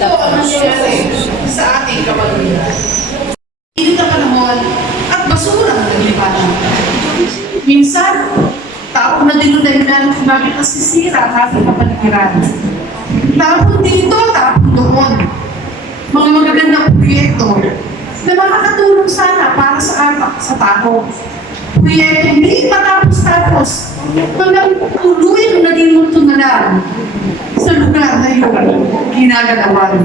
ito ang nangyayari sa ating kapaligiran. Init ang panahon at basura ang naglipatan. Minsan, tao na din ang dahilan kung bakit nasisira ang ating kapaligiran. Tapon dito, tapon doon. Mga magagandang proyekto na makakatulong sana para sa tao. Proyekto hindi matapos-tapos hanggang tuluyang naging multo na lang sa lugar na yun ginagalawan.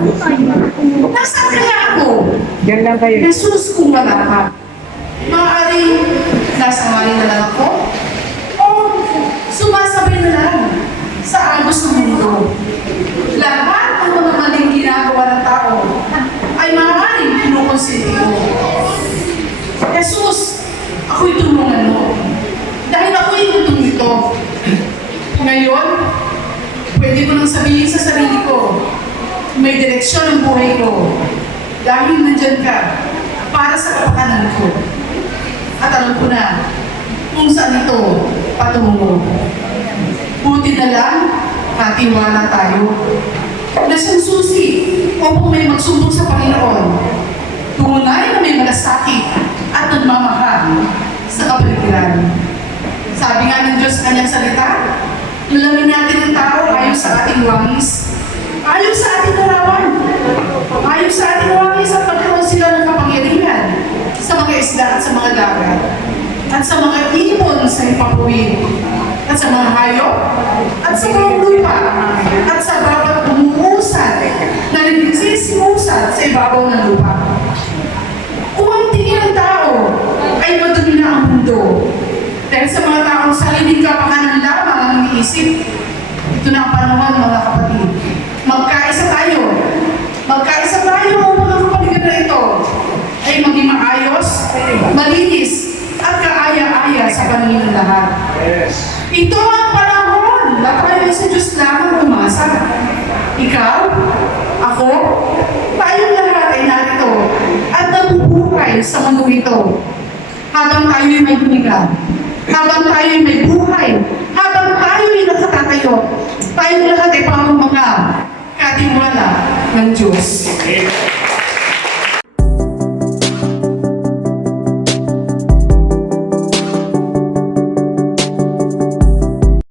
Nasaan kaya ako? Diyan lang kayo. Jesus, kung wala ka. Maaaring nasa mali na lang ako o sumasabay na lang sa agos ng mundo. Lahat ng mga maling ginagawa ng tao ay maaaring pinukonsinti ko. Jesus, ako'y tulungan mo. Dahil ako'y lutong nito. Ngayon, pwede ko nang sabihin sa sarili ko, may direksyon ang buhay ko. Dahil nandyan ka para sa kapakanan ko. At alam ko na kung saan ito patungo. Buti na lang, katiwala tayo. Na siyang susi upang may magsumbong sa Panginoon. Tunay na may malasakit at nagmamahal sa kapaligiran. Sabi nga ng Diyos sa kanyang salita, lalamin natin ang tao ayon sa ating wangis, ayon sa ating larawan, ayon sa ating wangis at pagkaroon sila ng kapangyarihan sa mga isda at sa mga dagat, at sa mga ibon sa ipapuwid, at sa mga hayop, at sa mga lupa, at sa bawat umuusad na nagsisimusad sa ibabaw ng lupa. Kung ang tingin ng tao ay madumi na ang mundo, dahil sa mga taong sariling kapakanan lamang ang iniisip, ito na ang panahon, mga kapatid. Magkaisa tayo. Magkaisa tayo upang ang kapaligiran na ito ay maging maayos, malinis, at kaaya-aya sa paningin ng lahat. Yes. Ito ang panahon na tayo ay sa Diyos lamang umasa. Ikaw, ako, tayong lahat ay narito at nabubuhay sa mundo ito. Habang tayo ay may humiga, habang tayo ay may buhay, habang tayo ay nakatatayo, tayong lahat ay pang mga katiwala ng Diyos.